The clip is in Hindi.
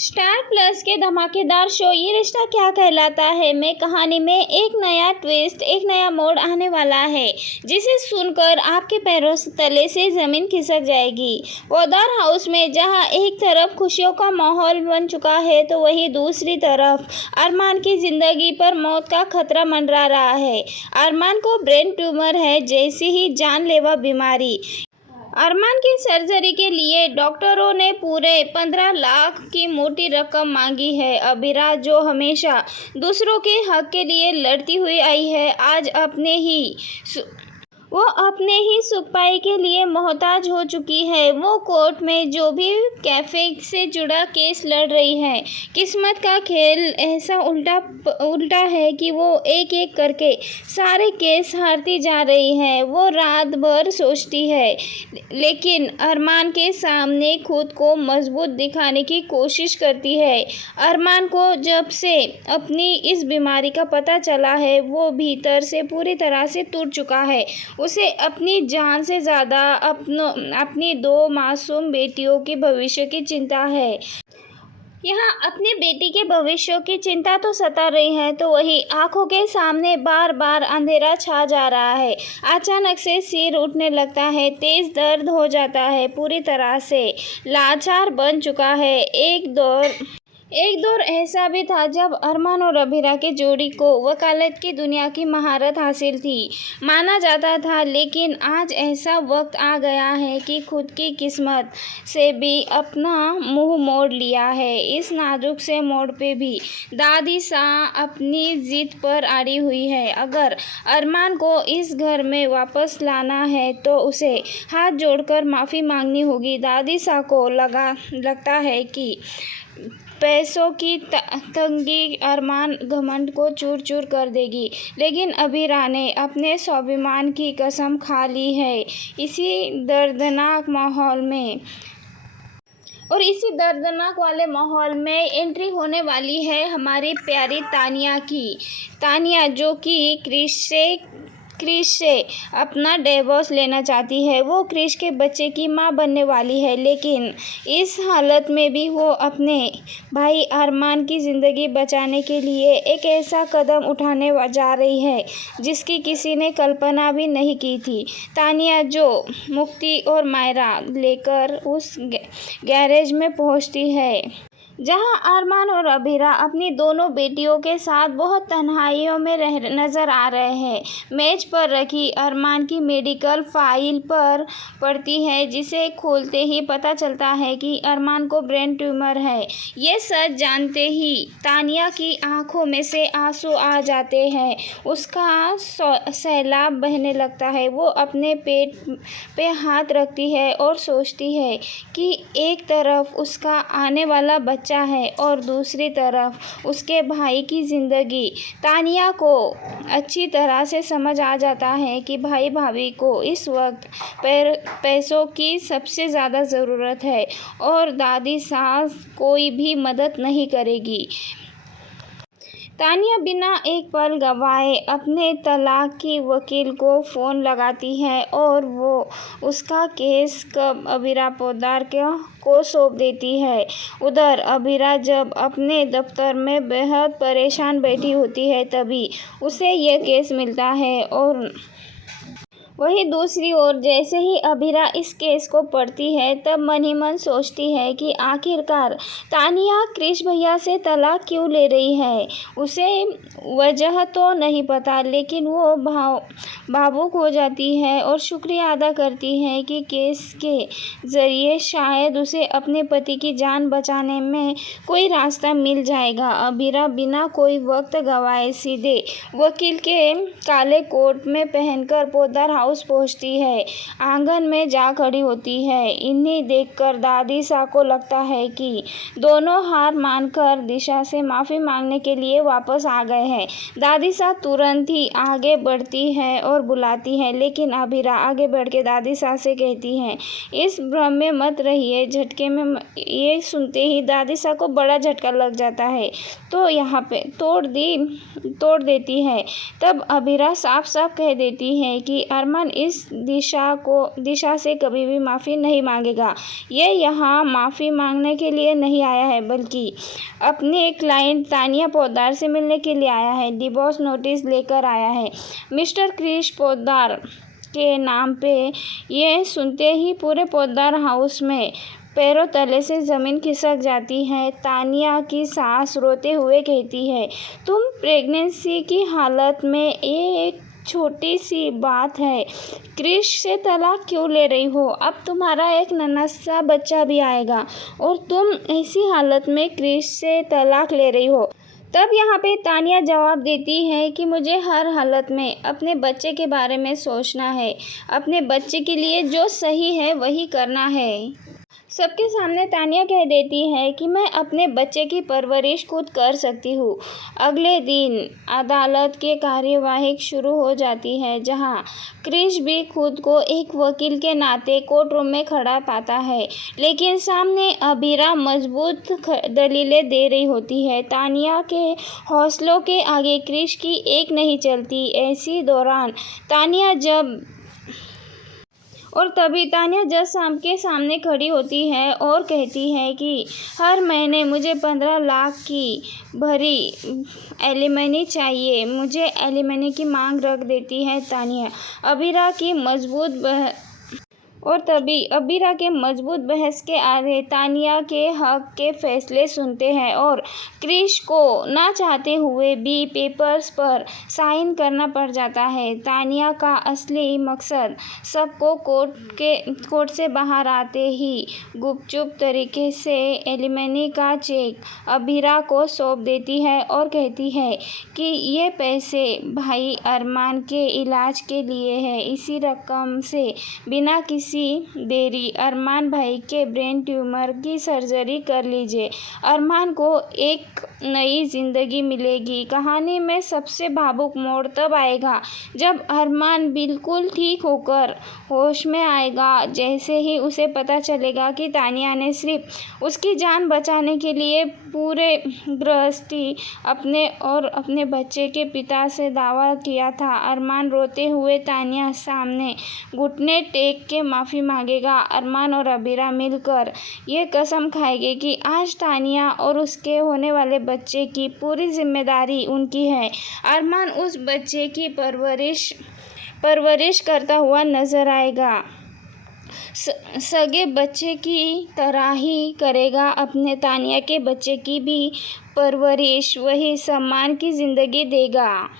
स्टार प्लस के धमाकेदार शो ये रिश्ता क्या कहलाता है में कहानी में एक नया ट्विस्ट, एक नया मोड़ आने वाला है जिसे सुनकर आपके पैरों से तले से ज़मीन खिसक जाएगी। वोदार हाउस में जहां एक तरफ खुशियों का माहौल बन चुका है तो वहीं दूसरी तरफ अरमान की ज़िंदगी पर मौत का खतरा मंडरा रहा है। अरमान को ब्रेन ट्यूमर है जैसी ही जानलेवा बीमारी। अरमान की सर्जरी के लिए डॉक्टरों ने पूरे 15 लाख की मोटी रकम मांगी है। अबीरा जो हमेशा दूसरों के हक के लिए लड़ती हुई आई है, आज वो अपने ही सुखपाई के लिए मोहताज हो चुकी है। वो कोर्ट में जो भी कैफे से जुड़ा केस लड़ रही है, किस्मत का खेल ऐसा उल्टा है कि वो एक एक करके सारे केस हारती जा रही है। वो रात भर सोचती है लेकिन अरमान के सामने खुद को मजबूत दिखाने की कोशिश करती है। अरमान को जब से अपनी इस बीमारी का पता चला है वो भीतर से पूरी तरह से टूट चुका है। उसे अपनी जान से ज़्यादा अपनी 2 मासूम बेटियों के भविष्य की चिंता है। यहाँ अपनी बेटी के भविष्य की चिंता तो सता रही है तो वही आंखों के सामने बार बार अंधेरा छा जा रहा है। अचानक से सिर उठने लगता है, तेज दर्द हो जाता है, पूरी तरह से लाचार बन चुका है। एक दौर ऐसा भी था जब अरमान और अबीरा के जोड़ी को वकालत की दुनिया की महारत हासिल थी, माना जाता था। लेकिन आज ऐसा वक्त आ गया है कि खुद की किस्मत से भी अपना मुंह मोड़ लिया है। इस नाजुक से मोड़ पे भी दादी सा अपनी जिद पर अड़ी हुई है। अगर अरमान को इस घर में वापस लाना है तो उसे हाथ जोड़कर माफ़ी मांगनी होगी। दादी सा को लगता है कि पैसों की तंगी अरमान घमंड को चूर चूर कर देगी, लेकिन अबीरा ने अपने स्वाभिमान की कसम खा ली है। इसी दर्दनाक वाले माहौल में एंट्री होने वाली है हमारी प्यारी तानिया की। तानिया जो कि क्रिश से अपना डिवोर्स लेना चाहती है। वो क्रिश के बच्चे की मां बनने वाली है, लेकिन इस हालत में भी वो अपने भाई अरमान की ज़िंदगी बचाने के लिए एक ऐसा कदम उठाने जा रही है जिसकी किसी ने कल्पना भी नहीं की थी। तानिया जो मुक्ति और मायरा लेकर उस गैरेज में पहुंचती है जहां अरमान और अबीरा अपनी दोनों बेटियों के साथ बहुत तन्हाइयों में नजर आ रहे हैं। मेज पर रखी अरमान की मेडिकल फाइल पर पड़ती है जिसे खोलते ही पता चलता है कि अरमान को ब्रेन ट्यूमर है। ये सच जानते ही तानिया की आंखों में से आंसू आ जाते हैं, उसका सैलाब बहने लगता है। वो अपने पेट पे हाथ रखती है और सोचती है कि एक तरफ उसका आने वाला बच्चा है और दूसरी तरफ उसके भाई की ज़िंदगी। तानिया को अच्छी तरह से समझ आ जाता है कि भाई भाभी को इस वक्त पैसों की सबसे ज़्यादा ज़रूरत है और दादी सास कोई भी मदद नहीं करेगी। तानिया बिना एक पल गवाए अपने तलाक की वकील को फ़ोन लगाती है और वो उसका केस कब अबीरा पोद्दार को सौंप देती है। उधर अबीरा जब अपने दफ्तर में बेहद परेशान बैठी होती है तभी उसे ये केस मिलता है। और वहीं दूसरी ओर जैसे ही अबीरा इस केस को पढ़ती है तब मन ही मन सोचती है कि आखिरकार तानिया क्रिश भैया से तलाक क्यों ले रही है। उसे वजह तो नहीं पता, लेकिन वो भावुक हो जाती है और शुक्रिया अदा करती है कि केस के ज़रिए शायद उसे अपने पति की जान बचाने में कोई रास्ता मिल जाएगा। अबीरा बिना कोई वक्त गवाए सीधे वकील के काले कोट में पहनकर पोद्दार हाउस पहुंचती है। आंगन में जा खड़ी होती है। इन्हें देखकर दादी सा को लगता है कि दोनों हार मानकर दिशा से माफ़ी मांगने के लिए वापस आ गए हैं। दादी सा तुरंत ही आगे बढ़ती है और बुलाती है, लेकिन अबीरा आगे बढ़ के दादी सा से कहती है, इस भ्रम में मत रहिए। झटके में ये सुनते ही दादी सा को बड़ा झटका लग जाता है तो यहाँ पे तोड़ देती है। तब अबीरा साफ साफ कह देती है कि अरमान अरमान इस दिशा से कभी भी माफ़ी नहीं मांगेगा। ये यहाँ माफ़ी मांगने के लिए नहीं आया है, बल्कि अपने क्लाइंट तानिया पोद्दार से मिलने के लिए आया है। डिवोर्स नोटिस लेकर आया है मिस्टर क्रिश पोद्दार के नाम पे। ये सुनते ही पूरे पोद्दार हाउस में पैरों तले से ज़मीन खिसक जाती है। तानिया की सास रोते हुए कहती है, तुम प्रेगनेंसी की हालत में ये एक छोटी सी बात है, क्रिश से तलाक क्यों ले रही हो? अब तुम्हारा एक नन्हा सा बच्चा भी आएगा और तुम ऐसी हालत में क्रिश से तलाक ले रही हो। तब यहाँ पे तानिया जवाब देती है कि मुझे हर हालत में अपने बच्चे के बारे में सोचना है, अपने बच्चे के लिए जो सही है वही करना है। सबके सामने तानिया कह देती है कि मैं अपने बच्चे की परवरिश खुद कर सकती हूँ। अगले दिन अदालत की कार्यवाही शुरू हो जाती है, जहाँ क्रिश भी खुद को एक वकील के नाते कोर्ट रूम में खड़ा पाता है, लेकिन सामने अबीरा मजबूत दलीलें दे रही होती है। तानिया के हौसलों के आगे क्रिश की एक नहीं चलती। ऐसी दौरान तभी तानिया जज के सामने खड़ी होती है और कहती है कि हर महीने मुझे 15 लाख की भरी एलिमनी चाहिए। मुझे एलिमनी की मांग रख देती है तानिया। तभी अबीरा के मजबूत बहस के आगे तानिया के हक के फैसले सुनते हैं और क्रिश को ना चाहते हुए भी पेपर्स पर साइन करना पड़ जाता है। तानिया का असली मकसद सबको कोर्ट से बाहर आते ही गुपचुप तरीके से एलिमनी का चेक अबीरा को सौंप देती है और कहती है कि ये पैसे भाई अरमान के इलाज के लिए है। इसी रकम से बिना किसी देरी अरमान भाई के ब्रेन ट्यूमर की सर्जरी कर लीजिए। अरमान को एक नई जिंदगी मिलेगी। कहानी में सबसे भावुक मोड़ तब आएगा जब अरमान बिल्कुल ठीक होकर होश में आएगा, जैसे ही उसे पता चलेगा कि तानिया ने सिर्फ उसकी जान बचाने के लिए पूरे गृहस्थी अपने बच्चे के पिता से दावा किया था। अरमान रोते हुए तानिया सामने घुटने टेक के माफ़ी मांगेगा। अरमान और अबीरा मिलकर ये कसम खाएंगे कि आज तानिया और उसके होने वाले बच्चे की पूरी जिम्मेदारी उनकी है। अरमान उस बच्चे की परवरिश करता हुआ नजर आएगा, सगे बच्चे की तरह ही करेगा। अपने तानिया के बच्चे की भी परवरिश, वही सम्मान की ज़िंदगी देगा।